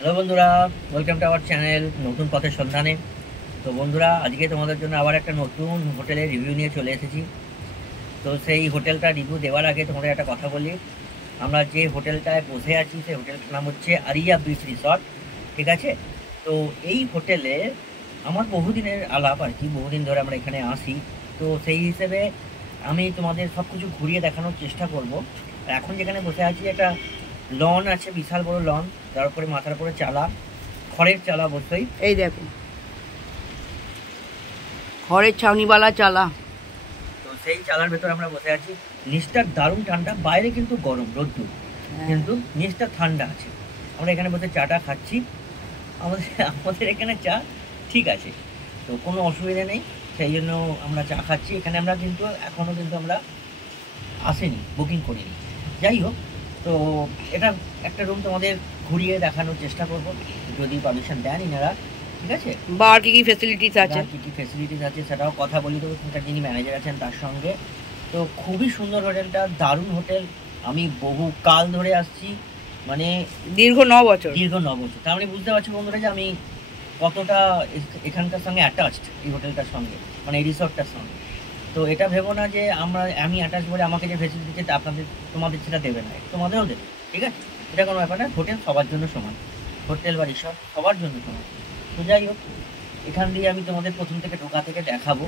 Hello বন্ধুরা, welcome to our channel নতুন পথের সন্ধানে। তো বন্ধুরা, আজকে তোমাদের জন্য আবার একটা নতুন হোটেলের রিভিউ নিয়ে চলে এসেছি। তো সেই হোটেলটা রিভিউ দেওয়ার আগে তোমাদের একটা কথা বলি। আমরা যে হোটেলটায় বসে আছি সেই হোটেলটার নাম হচ্ছে আরিয়া বিচ রিসর্ট, ঠিক আছে? তো এই হোটেলে আমার বহুদিনের আলাপ আর কি, বহুদিন ধরে আমরা এখানে আসি। তো সেই হিসেবে আমি তোমাদের সব কিছু ঘুরিয়ে দেখানোর চেষ্টা করব। এখন যেখানে বসে আছি একটা লন আছে, বিশাল বড় লন, তার উপরে মাথার উপরে চালা, খড়ের চালা অবশ্যই। এই দেখো খড়ের ছাউনিওয়ালা চালা। তো সেই চালার ভেতর আমরা বসে আছি। নিচটা দারুণ ঠান্ডা, বাইরে কিন্তু গরম রোদ্দুর, কিন্তু নিচটা ঠান্ডা আছে। আমরা এখানে বসে চাটা খাচ্ছি। আমাদের আমাদের এখানে চা ঠিক আছে, তো কোনো অসুবিধা নেই। সেই জন্য আমরা চা খাচ্ছি এখানে। আমরা কিন্তু এখনও কিন্তু আমরা আসেনি, বুকিং করিনি। যাই হোক, তো এটা একটা রুম তোমাদের ঘুরিয়ে দেখানোর চেষ্টা করব, যদি পারমিশন দেন এনারা, ঠিক আছে? বা আর কি কি ফ্যাসিলিটিস আছে, কী কী ফেসিলিটিস আছে সেটাও কথা বলি দেবো এখানকার যিনি ম্যানেজার আছেন তার সঙ্গে। তো খুবই সুন্দর হোটেলটা, দারুণ হোটেল। আমি বহু কাল ধরে আসছি, মানে দীর্ঘ 9 বছর। তার মানে বুঝতে পারছি বন্ধুরা যে আমি কতটা এখানকার সঙ্গে অ্যাটাচড, এই হোটেলটার সঙ্গে, মানে এই রিসর্টটার সঙ্গে। তো এটা ভেবো না যে আমি অ্যাটাচ বলে আমাকে যে ফেসিলিটি দিচ্ছে তোমাদের সেটা দেবে না, তোমাদেরও দেবে, ঠিক আছে? এটা কোনো ব্যাপার না। হোটেল সবার জন্য সমান, হোটেল বা রিসর্ট সবার জন্য সমান। তো যাই হোক, এখান দিয়ে আমি তোমাদের প্রথম থেকে ঢোকা থেকে দেখাবো।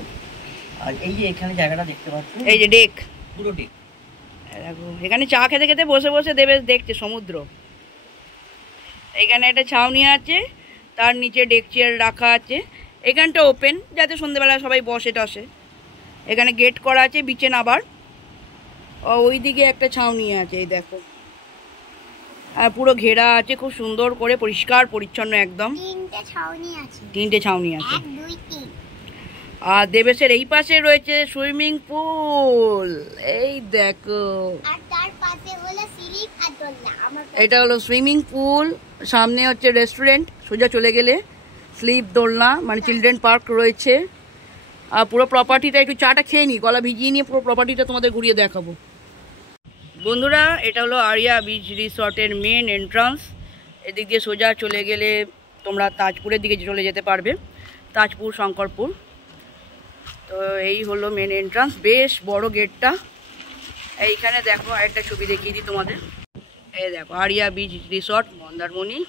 আর এই যে এখানে জায়গাটা দেখতে পাচ্ছ, এই যে ডেক, পুরো ডেক। দেখো এখানে চা খেতে খেতে বসে বসে দেবে দেখছে সমুদ্র। এখানে একটা ছাউনি আছে, তার নিচে ডেক চেয়ার রাখা আছে। এখানটা ওপেন, যাতে সন্ধ্যেবেলা সবাই বসে টসে। এখানে গেট করা আছে বিচে নাবার। ওইদিকে একটা ছাউনি আছে, এই দেখো। আর পুরো ঘেরা আছে খুব সুন্দর করে, পরিষ্কার পরিচ্ছন্ন একদম। তিনটে ছাউনি আছে। আর দেবেশের এই পাশে রয়েছে সুইমিং পুল, এই দেখো। এটা হলো সুইমিং পুল, সামনে হচ্ছে রেস্টুরেন্ট, সোজা চলে গেলে স্লিপ দোলনা মানে চিলড্রেন পার্ক রয়েছে। আর পুরো প্রপার্টিটা, একটু চাটা খেয়ে নিই, গলা ভিজিয়ে নিয়ে পুরো প্রপার্টিটা তোমাদের ঘুরিয়ে দেখাবো। বন্ধুরা, এটা হলো আরিয়া বিচ রিসর্টের মেন এন্ট্রান্স। এদিক দিয়ে সোজা চলে গেলে তোমরা তাজপুরের দিকে চলে যেতে পারবে, তাজপুর, শঙ্করপুর। তো এই হলো মেন এন্ট্রান্স, বেশ বড় গেটটা। এইখানে দেখো আরেকটা ছবি দেখিয়ে দিই তোমাদের। এই দেখো আরিয়া বিচ রিসর্ট মন্দারমণি।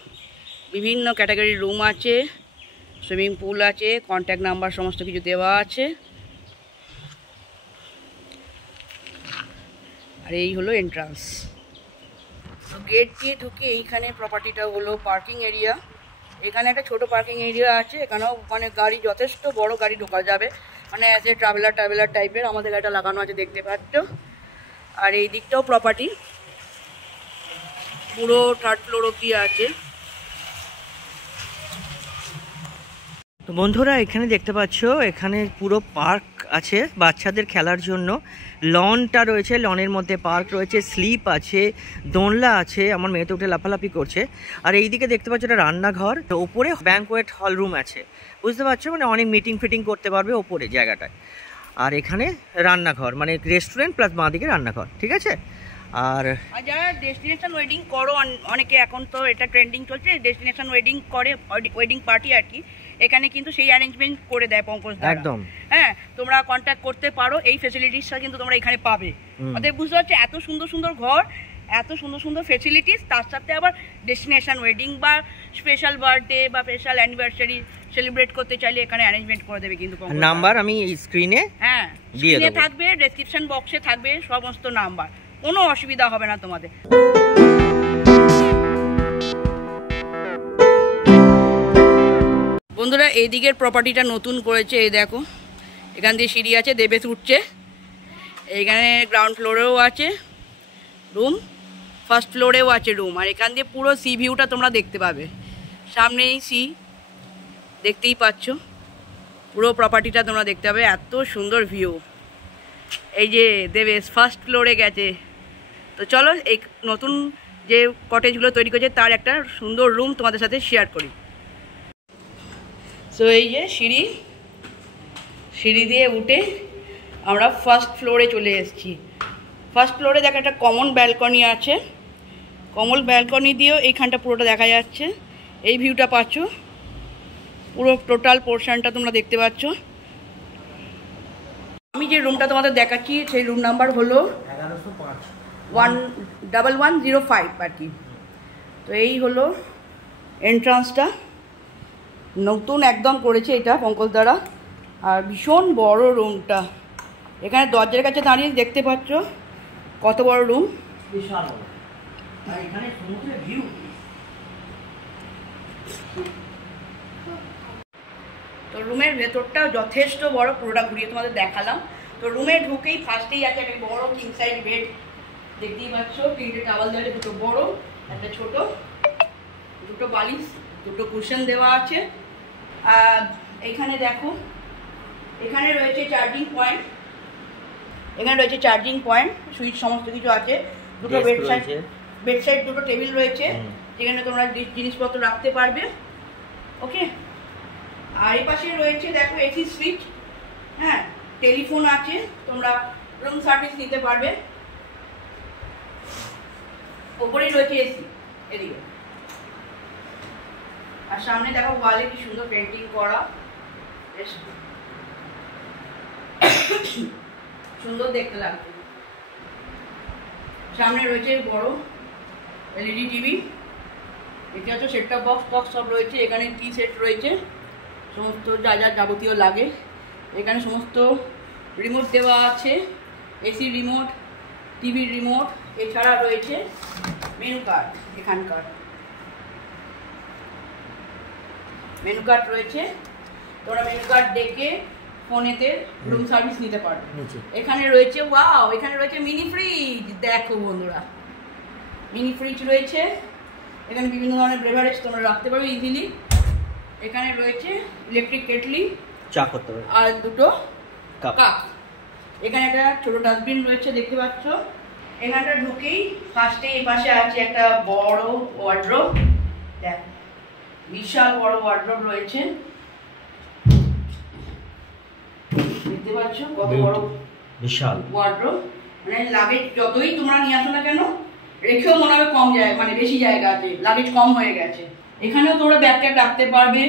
বিভিন্ন ক্যাটাগরির রুম আছে, সুইমিং পুল আছে, কন্ট্যাক্ট নাম্বার সমস্ত কিছু দেওয়া আছে। আর এই হলো এন্ট্রান্স। তো গেট দিয়ে ঢুকে এইখানে প্রপার্টিটা হলো পার্কিং এরিয়া। এখানে একটা ছোট পার্কিং এরিয়া আছে, এখানেও মানে গাড়ি, যথেষ্ট বড় গাড়ি ঢোকা যাবে, মানে অ্যাজ এ ট্রাভেলার টাইপের। আমাদের গাড়িটা লাগানো আছে, দেখতে পাচ্ছ। আর এই দিকটাও প্রপার্টি, পুরো 3rd ফ্লোর অব্দি আছে। তো বন্ধুরা, এখানে দেখতে পাচ্ছ এখানে পুরো পার্ক আছে বাচ্চাদের খেলার জন্য। লনটা রয়েছে, লনের মধ্যে পার্ক রয়েছে, স্লিপ আছে, দোলনা আছে। আমার মেয়ে তো উঠে লাফালাফি করছে। আর এইদিকে দেখতে পাচ্ছ এটা রান্নাঘর, তো ওপরে ব্যাঙ্কোয়েট হল রুম আছে, বুঝতে পারছো? মানে অনেক মিটিং ফিটিং করতে পারবে ওপরে জায়গাটায়। আর এখানে রান্নাঘর, মানে রেস্টুরেন্ট প্লাস বাঁদিকে রান্নাঘর, ঠিক আছে? আর যারা ডেস্টিনেশন ওয়েডিং করো, অনেকে এখন তো এটা ট্রেন্ডিং চলছে, ডেস্টিনেশন ওয়েডিং করে, ওয়েডিং পার্টি আর কি, এখানে কিন্তু সেই অ্যারেঞ্জমেন্ট করে দেয় পঙ্কজ দা একদম। হ্যাঁ, তোমরা কন্ট্যাক্ট করতে পারো, এই ফেসিলিটিসটা কিন্তু তোমরা এখানে পাবে। অতএব বুঝতে পারছো, এত সুন্দর সুন্দর ঘর, এত সুন্দর সুন্দর ফেসিলিটিস, তার সাথে আবার ডেস্টিনেশন ওয়েডিং বা স্পেশাল বার্থডে বা স্পেশাল অ্যানিভার্সারি সেলিব্রেট করতে চাইলে এখানে অ্যারেঞ্জমেন্ট করে দেবে কিন্তু। নাম্বার আমি স্ক্রিনে, হ্যাঁ স্ক্রিনে থাকবে, ডেসক্রিপশন বক্সে থাকবে সমস্ত নাম্বার, কোনো অসুবিধা হবে না তোমাদের। বন্ধুরা, এই দিকের প্রপার্টিটা নতুন করেছে, এই দেখো। এখান দিয়ে সিঁড়ি আছে, দেবেশ উঠছে। এইখানে গ্রাউন্ড ফ্লোরেও আছে রুম, 1st ফ্লোরেও আছে রুম। আর এখান দিয়ে পুরো সি ভিউটা তোমরা দেখতে পাবে, সামনেই সি, দেখতেই পাচ্ছ। পুরো প্রপার্টিটা তোমরা দেখতে পাবে, এত সুন্দর ভিউ। এই যে দেবেশ 1st ফ্লোরে গেছে। তো চলো, এই নতুন যে কটেজগুলো তৈরি করেছে তার একটা সুন্দর রুম তোমাদের সাথে শেয়ার করি। সো এই যে সিঁড়ি দিয়ে উঠে আমরা 1st ফ্লোরে চলে এসেছি। 1st ফ্লোরে দেখো একটা কমন ব্যালকনি আছে, কমন ব্যালকনি দিয়েও এইখানটা পুরোটা দেখা যাচ্ছে। এই ভিউটা পাচ্ছ, পুরো টোটাল পোর্শনটা তোমরা দেখতে পাচ্ছ। আমি যে রুমটা তোমাদের দেখাচ্ছি সেই রুম নাম্বার হলো 1105 আর কি। তো এই হলো এন্ট্রান্সটা, নতুন একদম করেছে এটা পঙ্কজ দ্বারা। আর ভীষণ বড় রুমটা, এখানে দরজার কাছে দাঁড়িয়ে দেখতে পাচ্ছ কত বড় রুম, বিশাল বড়। আর এখানে সমুদ্রের ভিউ, তো রুমের ভেতরটাও যথেষ্ট বড়, পুরোটা ঘুরিয়ে তোমাদের দেখালাম। তো রুমে ঢুকেই ফার্স্টেই আছে একটা বড় কিং সাইজ বেড, দেখতেই পাচ্ছ। 3টে টাওয়াল দেওয়া আছে, 2টো বড় একটা ছোট, 2টো বালিশ, 2টো কুশন দেওয়া আছে। আর এখানে দেখো, এখানে রয়েছে চার্জিং পয়েন্ট, এখানে রয়েছে চার্জিং পয়েন্ট, সুইচ সমস্ত কিছু আছে। 2টো বেড সাইড 2টো টেবিল রয়েছে যেখানে তোমরা জিনিসপত্র রাখতে পারবে। ওকে, আর এই পাশে রয়েছে দেখো এসি সুইচ, হ্যাঁ, টেলিফোন আছে, তোমরা রুম সার্ভিস নিতে পারবে। ওপরেই রয়েছে এসি এদিকে। আর সামনে দেখো ওয়ালে কি সুন্দর পেন্টিং করা, বেশ সুন্দর দেখতে লাগছে। সামনে রয়েছে বড় এলইডি টিভি, দেখতে পাচ্ছ সেট টপ বক্স সব রয়েছে। এখানে টি সেট রয়েছে, সমস্ত যা যা যাবতীয় লাগে। এখানে সমস্ত রিমোট দেওয়া আছে, এসি রিমোট, টিভির রিমোট। এছাড়া রয়েছে মেনু কার্ড, এখানকার মেনু কার্ড রয়েছে, তোমরা মেনু কার্ড দেখে ফোনেতে রুম সার্ভিস নিতে পারবে। এখানে রয়েছে ওয়াও, এখানে রয়েছে মিনি ফ্রিজ, দেখো বন্ধুরা মিনি ফ্রিজ রয়েছে। এখানে বিভিন্ন ধরনের বেভারেজ তোমরা রাখতে পারবে ইজিলি। এখানে রয়েছে ইলেকট্রিক কেটলি, চা করতে পারবে, আর 2টো কাপ। এখানে একটা ছোট ডাস্টবিন রয়েছে দেখতে পাচ্ছ। এখানটা ঢুকেই ফার্স্টে এই পাশে আছে একটা বড় ওয়ার্ড্রোব, দেখো বিশাল বড় ওয়ার্ড্রোব রয়েছে, দেখতে পাচ্ছ কত বড় বিশাল ওয়ার্ড্রোব। মানে লাগেজ যতই তোমরা নিয়ে আসো না কেন, রেখেও মনে হবে কম জায়গা, মানে বেশি জায়গা আছে, লাগেজ কম হয়ে গেছে। এখানেও তোমরা ব্যাগ ট্যাগ রাখতে পারবে।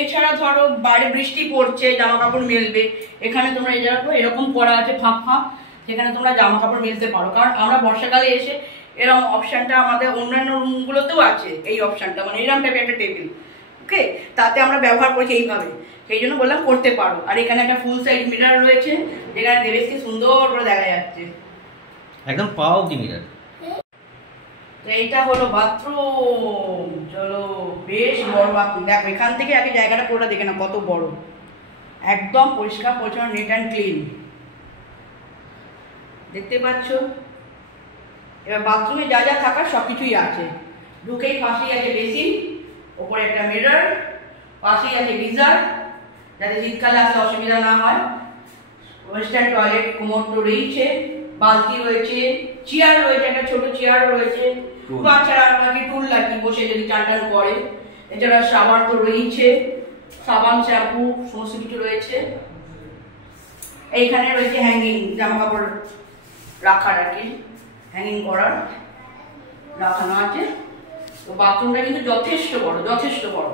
এছাড়া ধরো বাইরে বৃষ্টি পড়ছে, জামা কাপড় মেলবে, এখানে তোমরা এরকম করা আছে ফাঁক ফাঁক, সেখানে তোমরা জামা কাপড় মেলতে পারো। কারণ আমরা বর্ষাকালে এসে এরকম অপশানটা আমাদের অন্যান্য রুমগুলোতেও আছে, এই অপশানটা মানে এরকম টাইপের একটা টেবিল, ওকে, তাতে আমরা ব্যবহার করছি এইভাবে, সেই জন্য বললাম করতে পারো। আর এখানে একটা ফুল সাইজ মিটার রয়েছে, যেখানে দেবেশকে সুন্দর করে দেখা যাচ্ছে, একদম পা অব্দি মিটার। তো এইটা হলো বাথরুম, চলো বেশ বড় বাথরুম। দেখো এখান থেকে আগে জায়গাটা পুরোটা দেখে না কত বড়, একদম পরিষ্কার পরিচ্ছন্ন, নিট অ্যান্ড ক্লিন, দেখতে পাচ্ছ। এবার বাথরুমে যা যা থাকার সবকিছুই আছে। ঢুকেই পাশেই আছে বেসিন, ওপরে একটা মিরর, পাশেই আছে গিজার, যাতে শীতকালে আসলে অসুবিধা না হয়। ওয়েস্টার্ন টয়লেট কোমোড তো রয়েছে, বালতি রয়েছে, চেয়ার রয়েছে, একটা ছোট চেয়ার রয়েছে, বাচ্চারা নাকি টুল লাগি বসে যদি চান টান করে। এছাড়া সাবান তো রয়েছে, সাবান শ্যাম্পু সমস্ত কিছু রয়েছে। এইখানে রয়েছে হ্যাঙ্গিং, জামা কাপড় রাখার আর কি, হ্যাঙ্গিং করার রাখানো আছে। তো বাথরুমটা কিন্তু যথেষ্ট বড়, যথেষ্ট বড়,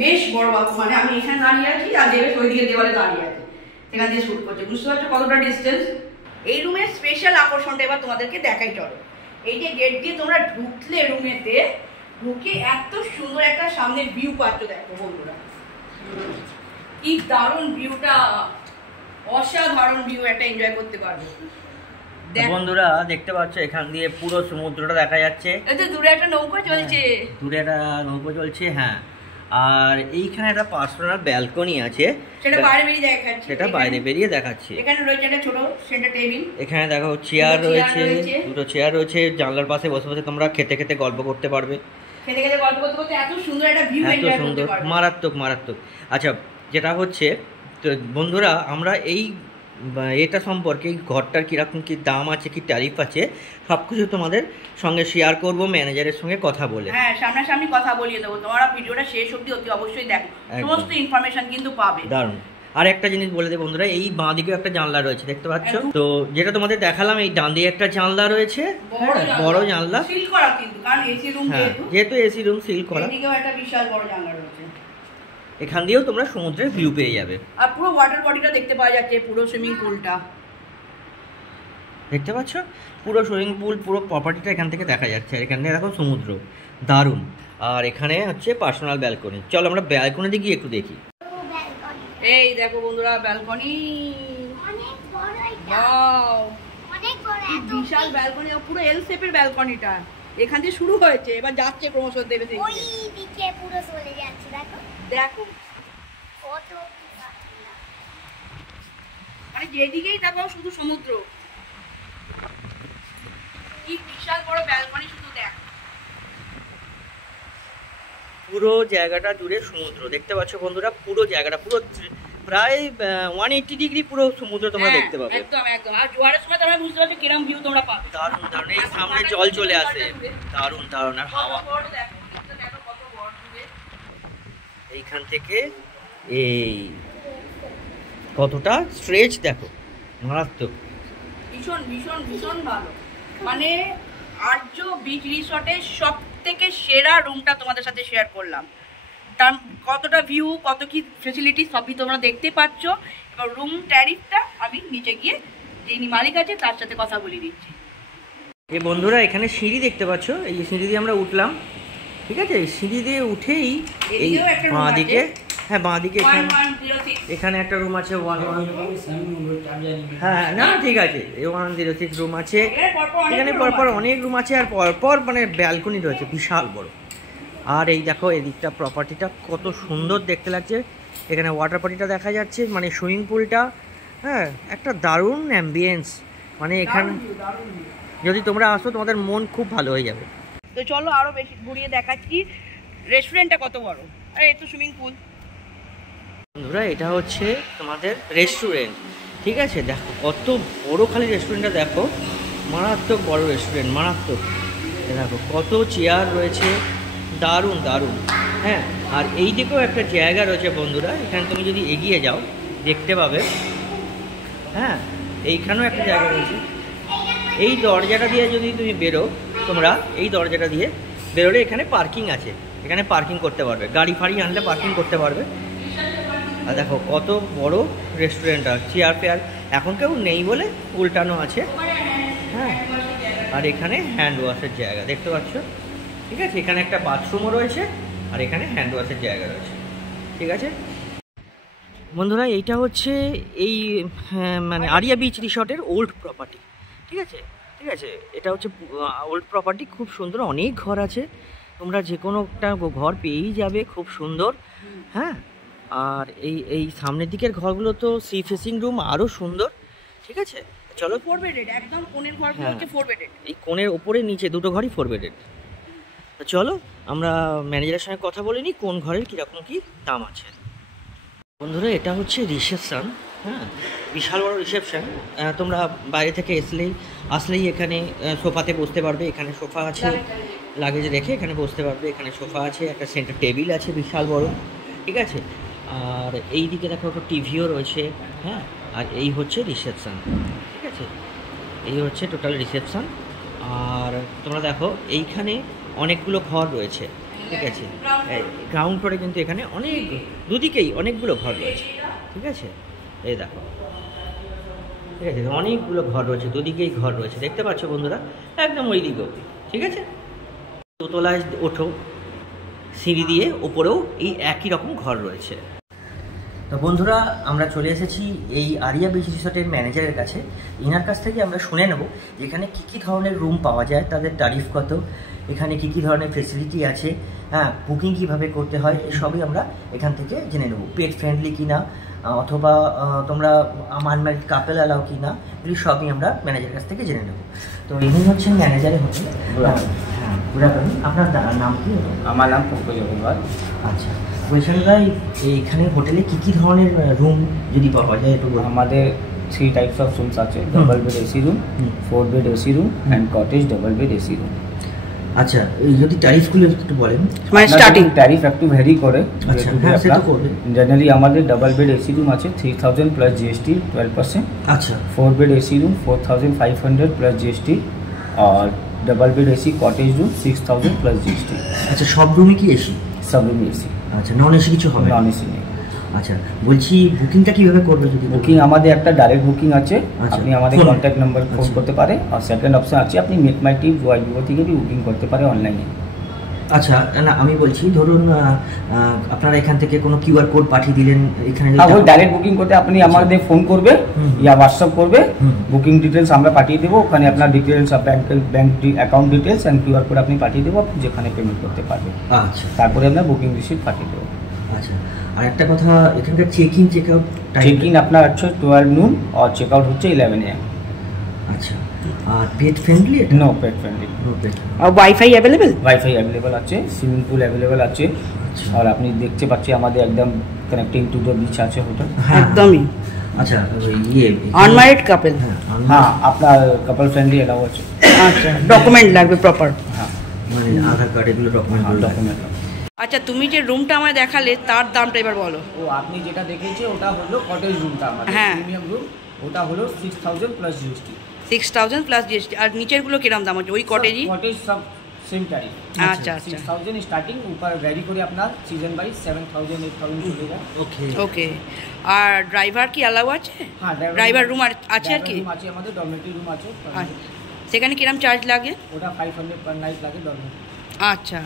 বেশ বড় বাথরুম। মানে আমি এখানে দাঁড়িয়ে আছি আর দেবেশ ওইদিকে দেওয়ালে দাঁড়িয়ে আছে, সেখান দিয়ে শুট করছে, বুঝতে পারছো কতটা ডিস্টেন্স। এই রুমের স্পেশাল আকর্ষণটা এবার তোমাদেরকে দেখাই চলো। এই যে গেট দিয়ে তোমরা ঢুকলে রুমেতে, ঢুকে এত সুন্দর একটা সামনে ভিউ পাচ্ছ, দেখো বন্ধুরা কি দারুণ ভিউটা, অসাধারণ ভিউ, একটা এনজয় করতে পারবে। বন্ধুরা দেখতে পাচ্ছ এখান দিয়ে পুরো সমুদ্রটা দেখা যাচ্ছে, দূরে একটা নৌকা চলছে, দূরে একটা নৌকা চলছে, হ্যাঁ। আর এইখানে একটা পার্সোনাল ব্যালকনি আছে, সেটা বাইরে বেরিয়ে দেখাচ্ছি, সেটা বাইরে বেরিয়ে দেখাচ্ছি। এখানে রয়েছে একটা ছোট সেন্টার টেবিল, এখানে দেখো চেয়ার রয়েছে, 2টো চেয়ার রয়েছে, জানলার পাশে বসে বসে তোমরা খেতে খেতে গল্প করতে পারবে, খেতে খেতে গল্প করতে করতে এত সুন্দর একটা ভিউ এনজয় করতে পারবে, মারাত্মক মারাত্মক। আচ্ছা, যেটা হচ্ছে তো বন্ধুরা, আমরা এই এটা সম্পর্কে, এই ঘরটার কীরকম কী দাম আছে, কি ট্যারিফ আছে, সব কিছু তোমাদের সঙ্গে শেয়ার করব ম্যানেজারের সঙ্গে কথা বলে। হ্যাঁ, সামনাসামনি কথা বলিয়ে দেবো, তোমরা ভিডিওটা শেষ অবধি অতি অবশ্যই দেখো, সমস্ত ইনফরমেশন কিন্তু পাবে। দারুণ। আর একটা জিনিস বলে দেব বন্ধুরা, এই বাঁ দিকেও একটা জানলা রয়েছে, দেখতে পাচ্ছ তো? যেটা তোমাদের দেখালাম, এই ডান দিকে একটা জানলা রয়েছে, বড় জানলা, সিল করা কিন্তু, কারণ এসি রুম যেহেতু এসি রুম সিল করা। এদিকেও একটা বিশাল বড় জানলা রয়েছে। এখান দিয়েও তোমরা সমুদ্রের ভিউ পেয়ে যাবে। আর পুরো ওয়াটার বডিটা দেখতে পাওয়া যাচ্ছে, পুরো সুইমিং পুলটা দেখতে পাচ্ছ, পুরো সুইমিং পুল, পুরো প্রপার্টিটা এখান থেকে দেখা যাচ্ছে। আর এখানে দেখো সমুদ্র, দারুণ। আর এখানে হচ্ছে পার্সোনাল ব্যালকনি। চলো আমরা ব্যালকনিতে গিয়ে একটু দেখি। এই দেখো বন্ধুরা, ব্যালকনি অনেক বড় এটা, ওয়াও অনেক বড়, এত বিশাল ব্যালকনি, পুরো এল শেপের ব্যালকনিটা। এখান থেকে শুরু হয়েছে, এবার যাচ্ছে ক্রমশ দেবে থেকে। ওই দিকে পুরো চলে যাচ্ছে, দেখো দেখো কত, মানে যেদিকেই দেখো শুধু সমুদ্র। কি বিশাল বড় ব্যালকনি, শুধু দেখো। পুরো জায়গাটা জুড়ে সমুদ্র, দেখতে পাচ্ছ বন্ধুরা? পুরো জায়গাটা পুরো প্রায় 180 ডিগ্রি পুরো সমুদ্র তোমরা দেখতে পাবে। একদম একদম। আর জোয়ারের সময় তোমরা বুঝতে পারছো কিরকম ভিউ তোমরা পাবে। দারুণ দারুণ, এই সামনে জল চলে আসে, দারুণ দারুণ। আর হাওয়া এইখান থেকে এই কতটা স্ট্রেচ দেখো, মারাত্মক। ভীষণ ভীষণ ভীষণ ভালো। মানে আর্য বিচ রিসর্টের সব থেকে সেরা রুমটা তোমাদের সাথে শেয়ার করলাম। তার কতটা ভিউ, কত কি ফেসিলিটি সবই তোমরা দেখতে পাচ্ছ। এবার রুম ট্যারিফটা আমি নিচে গিয়ে যিনি মালিক আছে তার সাথে কথা বলে দিচ্ছি। এই বন্ধুরা এখানে সিঁড়ি দেখতে পাচ্ছ, এই যে সিঁড়ি দিয়ে আমরা উঠলাম, ঠিক আছে? সিঁড়ি দিয়ে উঠেই এই বাঁ দিকে, হ্যাঁ বাঁ দিকে এখানে একটা রুম আছে, 1 হ্যাঁ না ঠিক আছে, 106 রুম আছে। এখানে পরপর অনেক রুম আছে, আর পরপর মানে ব্যালকনি রয়েছে বিশাল বড়। আর এই দেখো এদিকটা প্রপার্টিটা কত সুন্দর দেখতে লাগছে। এখানে ওয়াটার পার্টিটা দেখা যাচ্ছে, মানে সুইমিং পুলটা, হ্যাঁ একটা দারুণ অ্যাম্বিয়েন্স। মানে এখানে যদি তোমরা আসো তোমাদের মন খুব ভালো হয়ে যাবে। তো চলো আরো বেশি ঘুরিয়ে দেখাচ্ছি রেস্টুরেন্টটা কত বড়। আরে এই তো সুইমিং পুল। বন্ধুরা এটা হচ্ছে তোমাদের রেস্টুরেন্ট, ঠিক আছে? দেখো কত বড়, খালি রেস্টুরেন্টটা দেখো, মারাত্মক বড় রেস্টুরেন্ট, মারাত্মক। দেখো কত চেয়ার রয়েছে, দারুণ দারুণ। হ্যাঁ, আর এই দিকেও একটা জায়গা রয়েছে বন্ধুরা, এখানে তুমি যদি এগিয়ে যাও দেখতে পাবে। হ্যাঁ, এইখানেও একটা জায়গা রয়েছে। এই দরজাটা দিয়ে যদি তুমি বেরো, তোমরা এই দরজাটা দিয়ে বেরোলে এখানে পার্কিং আছে, এখানে পার্কিং করতে পারবে, গাড়ি ফাড়ি আনলে পার্কিং করতে পারবে। আর দেখো কত বড় রেস্টুরেন্টটা, চেয়ার ফেয়ার এখন কেউ নেই বলে উল্টানো আছে। হ্যাঁ, আর এখানে হ্যান্ড ওয়াশের জায়গা দেখতে পাচ্ছ, ঠিক আছে? এখানে একটা বাথরুমও রয়েছে, আর এখানে হ্যান্ড ওয়াশের জায়গা রয়েছে, ঠিক আছে বন্ধুরা? এইটা হচ্ছে এই মানে আরিয়া বিচ রিসর্টের ওল্ড প্রপার্টি, ঠিক আছে? ঠিক আছে, এটা হচ্ছে ওল্ড প্রপার্টি, খুব সুন্দর, অনেক ঘর আছে, তোমরা যে কোনো একটা ঘর পেয়েই যাবে, খুব সুন্দর। হ্যাঁ, আর এই সামনের দিকের ঘরগুলো তো সি ফেসিং রুম, আরও সুন্দর, ঠিক আছে? চলো 4 বেডেড, একদম কোণের ঘরগুলো হচ্ছে 4 বেডেড। এই কোণের ওপরে নিচে দুটো ঘরই 4 বেডেড। চলো আমরা ম্যানেজারের সঙ্গে কথা বলে নিই কোন ঘরের কীরকম কী দাম আছে। বন্ধুরা এটা হচ্ছে রিসেপশান, হ্যাঁ বিশাল বড় রিসেপশান। তোমরা বাইরে থেকে আসলেই এখানে সোফাতে বসতে পারবে, এখানে সোফা আছে, লাগেজ রেখে এখানে বসতে পারবে, এখানে সোফা আছে, একটা সেন্টার টেবিল আছে বিশাল বড়, ঠিক আছে? আর এই দিকে দেখো একটা টিভিও রয়েছে। হ্যাঁ, আর এই হচ্ছে রিসেপশান, ঠিক আছে? এই হচ্ছে টোটাল রিসেপশান। আর তোমরা দেখো এইখানে অনেকগুলো ঘর রয়েছে, ঠিক আছে? গ্রাউন্ড ফ্লোরে কিন্তু এখানে অনেক, দুদিকেই অনেকগুলো ঘর রয়েছে, ঠিক আছে? এই দেখো, ঠিক আছে, অনেকগুলো ঘর রয়েছে, দুদিকেই ঘর রয়েছে, দেখতে পাচ্ছ বন্ধুরা? একদম ওই দিকেও, ঠিক আছে? দোতলায় ওঠো সিঁড়ি দিয়ে, ওপরেও এই একই রকম ঘর রয়েছে। তো বন্ধুরা আমরা চলে এসেছি এই আরিয়া বিচ রিসর্টের ম্যানেজারের কাছে। এনার কাছ থেকে আমরা শুনে নেব যে এখানে কী কী ধরনের রুম পাওয়া যায়, তাদের তারিফ কত, এখানে কী কী ধরনের ফেসিলিটি আছে, হ্যাঁ বুকিং কীভাবে করতে হয়, এসবই আমরা এখান থেকে জেনে নেব। পেট ফ্রেন্ডলি কি না, অথবা তোমরা আনম্যারিড কাপেল অ্যালাও কি না, এগুলি সবই আমরা ম্যানেজারের কাছ থেকে জেনে নেব। তো ইনি হচ্ছেন ম্যানেজারের হোটেল। হ্যাঁ, গুড আফটারনুন। আপনার নাম কি? আমার নাম পঙ্কজ অগ্রওয়াল। আচ্ছা, বলছেন ভাই এইখানে হোটেলে কী কী ধরনের রুম যদি পাওয়া যায় একটু? আমাদের 3 টাইপস অফ রুমস আছে, double bed AC room, 4 bed AC room and cottage double bed AC room. আচ্ছা, এই যদি ট্যারিফগুলো একটু বলেন। মানে স্টার্টিং ট্যারিফ একটু ভ্যারি করে। আচ্ছা, হ্যাঁ সেটা করবে। জেনারেলি আমাদের ডাবল বেড এসি রুম আছে 3000 প্লাস জিএসটি 12%। আচ্ছা, 4 bed AC room 4500 plus GST, আর double bed AC cottage room 6000 plus GST. আচ্ছা, সব রুমে কি এসি? সব রুমে এসি। আচ্ছা, নন এসি কিছু হবে? নন এসি নেই। আচ্ছা, বলছি বুকিংটা কিভাবে করবে যদি? বুকিং আমাদের একটা ডাইরেক্ট বুকিং আছে, আচ্ছা, আপনি আমাদের ফোন। কন্ট্যাক্ট নাম্বার ফোন আচ্ছা। করতে পারে, আর সেকেন্ড অপশন আছে আপনি মেক মাই ট্রিপ ভিভো থেকে भी বুকিং করতে পারে অনলাইনে। আচ্ছা, না আমি বলছি ধরুন আপনারা এখান থেকে কোনো কিউআর কোড পাঠিয়ে দিলেন এখানে, হ্যাঁ, ওই ডাইরেক্ট বুকিং করতে আপনি আমাদের ফোন করবে ইয়া হোয়াটসঅ্যাপ করবে, বুকিং ডিটেলস আমরা পাঠিয়ে দেবো, ওখানে আপনার details bank account details and QR code আপনি পাঠিয়ে দেবো, আপনি যেখানে পেমেন্ট করতে পারবেন। আচ্ছা, তারপরে আপনার বুকিং রিসিপ্ট পাঠিয়ে দেবো। আচ্ছা, আর একটা কথা, এখানকার check in check out check in আপনার হচ্ছে 12 noon আর চেক আউট হচ্ছে 11 AM। আচ্ছা, আর pet friendly? No pet friendly. No pet. আর ওয়াইফাই অ্যাভেলেবেল? ওয়াইফাই অ্যাভেলেবল আছে, সুইমিং পুল অ্যাভেলেবল আছে, আর আপনি দেখতে পাচ্ছি আমাদের একদম কানেক্টিং টু দ্য বিচ আছে হোটেল। একদমই। আচ্ছা, ওই ইয়ে আনম্যারিড কাপল? হ্যাঁ, আপনার কাপল ফ্রেন্ডলি এলাও আছে। আচ্ছা, ডকুমেন্ট লাগবে প্রপার? হ্যাঁ, মানে আধার কার্ড এগুলো ডকুমেন্ট ডকুমেন্ট। আচ্ছা, তুমি যে রুমটা আমায় দেখালে তার দামটা এবার বলো। ও আপনি যেটা দেখেছে ওটা হলো কটেজ রুমটা আমাদের, হ্যাঁ। প্রিমিয়াম রুম, ওটা হলো 6000 প্লাস জিএসটি। 6000 plus GST. আর নিচেরগুলো কিরম দাম আছে ওই কটেজই? কটেজ সব সেম টাইপ। আচ্ছা, আচ্ছা। 6000 স্টার্টিং, উপর ভ্যারি করে আপনার সিজন বাই 7000 8000 চলে যায়। ওকে। ওকে। আর ড্রাইভার কি অ্যালাউ আছে? হ্যাঁ, ড্রাইভার রুম আছে আর কি? রুম আছে আমাদের, ডরমেটরি রুম আছে। আচ্ছা, সেখানে কিরম চার্জ লাগে? ওটা 500 পার নাইট লাগে ডরমেটরি। আচ্ছা,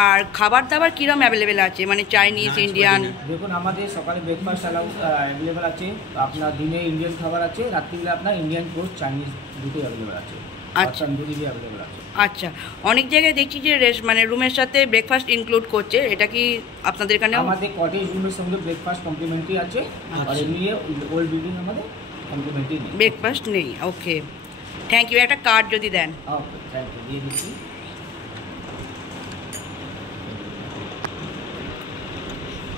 আর খাবার দাবার কিরম অ্যাভেলেবেল আছে, মানে চাইনিজ, ইন্ডিয়ান? দেখুন আমাদের সকালে ব্রেকফাস্ট অ্যাভেলেবেল আছে, আপনার দিনে ইন্ডিয়ান খাবার আছে, রাত্রিবেলা আপনার ইন্ডিয়ান পোস্ট চাইনিজ দুটোই অ্যাভেলেবেল আছে। আচ্ছা, তন্দুরি অ্যাভেলেবেল আছে। আচ্ছা। অনেক জায়গায় দেখছি যে মানে রুমের সাথে ব্রেকফাস্ট ইনক্লুড করছে, এটা কি আপনাদের এখানেও? আমাদের কটেজ রুমের সঙ্গে ব্রেকফাস্ট কমপ্লিমেন্টারি আছে, আর এমনি ওল্ড বিল্ডিং আমাদের কমপ্লিমেন্টারি নেই, ব্রেকফাস্ট নেই। ওকে, থ্যাংক ইউ। একটা কার্ড যদি দেন। ওকে, থ্যাংক ইউ, দিয়ে দিচ্ছি।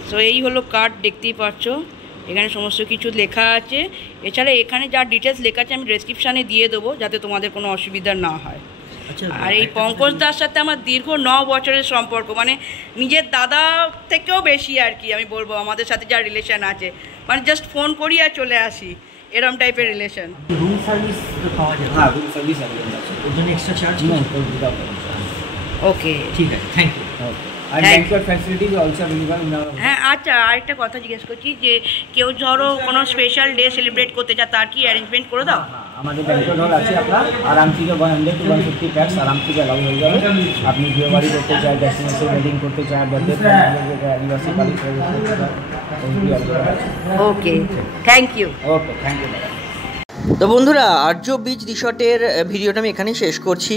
সো এই হলো কার্ড, দেখতেই পাচ্ছ এখানে সমস্ত কিছু লেখা আছে। এছাড়া এখানে যা ডিটেলস লেখা আছে আমি ডেসক্রিপশানে দিয়ে দেবো, যাতে তোমাদের কোনো অসুবিধা না হয়। আর এই পঙ্কজ দার সাথে আমার দীর্ঘ 9 বছরের সম্পর্ক, মানে নিজের দাদা থেকেও বেশি আর কি আমি বলবো, আমাদের সাথে যা রিলেশন আছে, মানে জাস্ট ফোন করি আর চলে আসি, এরম টাইপের রিলেশন। রুম সার্ভিস পাওয়া যায়? হ্যাঁ, রুম সার্ভিস অ্যাভেলেবল আছে, ওর জন্য এক্সট্রা চার্জ? ওকে, ঠিক আছে, থ্যাংক ইউ। ওকে, আর banquet facilities also available in our. হ্যাঁ, আচ্ছা, আরেকটা কথা জিজ্ঞেস করছি যে কেউ ধরো কোনো স্পেশাল ডে সেলিব্রেট করতে চায়, তার কি অ্যারেঞ্জমেন্ট করে দাও? আমাদের ব্যাংকুয়েট হল আছে, আপনার আরাম থেকে 100 to 150 প্যাক্স আরাম থেকে অ্যালাউ হয়ে যাবে। আপনি বিয়ে বাড়ি করতে চান, ডেস্টিনেশন ওয়েডিং করতে চান, বার্থডে অ্যানিভার্সারি পার্টি করতে চান, okay, thank you. Okay, thank you madam. তো বন্ধুরা, আর্য বিচ রিসর্টের ভিডিওটা আমি এখানেই শেষ করছি।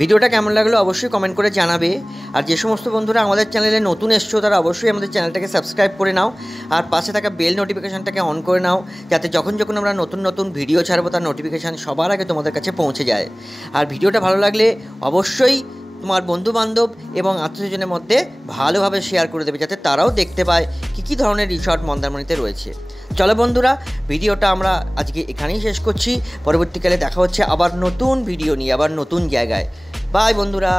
ভিডিওটা কেমন লাগলো অবশ্যই কমেন্ট করে জানাবে। আর যে সমস্ত বন্ধুরা আমাদের চ্যানেলে নতুন এসছো তারা অবশ্যই আমাদের চ্যানেলটাকে সাবস্ক্রাইব করে নাও, আর পাশে থাকা বেল নোটিফিকেশানটাকে অন করে নাও, যাতে যখন যখন আমরা নতুন নতুন ভিডিও ছাড়বো তার নোটিফিকেশান সবার আগে তোমাদের কাছে পৌঁছে যায়। আর ভিডিওটা ভালো লাগলে অবশ্যই তোমার বন্ধুবান্ধব এবং আত্মীয়স্বজনের মধ্যে ভালোভাবে শেয়ার করে দেবে, যাতে তারাও দেখতে পায় কী ধরনের রিসর্ট মন্দারমণিতে রয়েছে। চলো বন্ধুরা, ভিডিওটা আমরা আজকে এখানেই শেষ করছি। পরবর্তীকালে দেখা হচ্ছে আবার নতুন ভিডিও নিয়ে, আবার নতুন জায়গায়। বাই বন্ধুরা।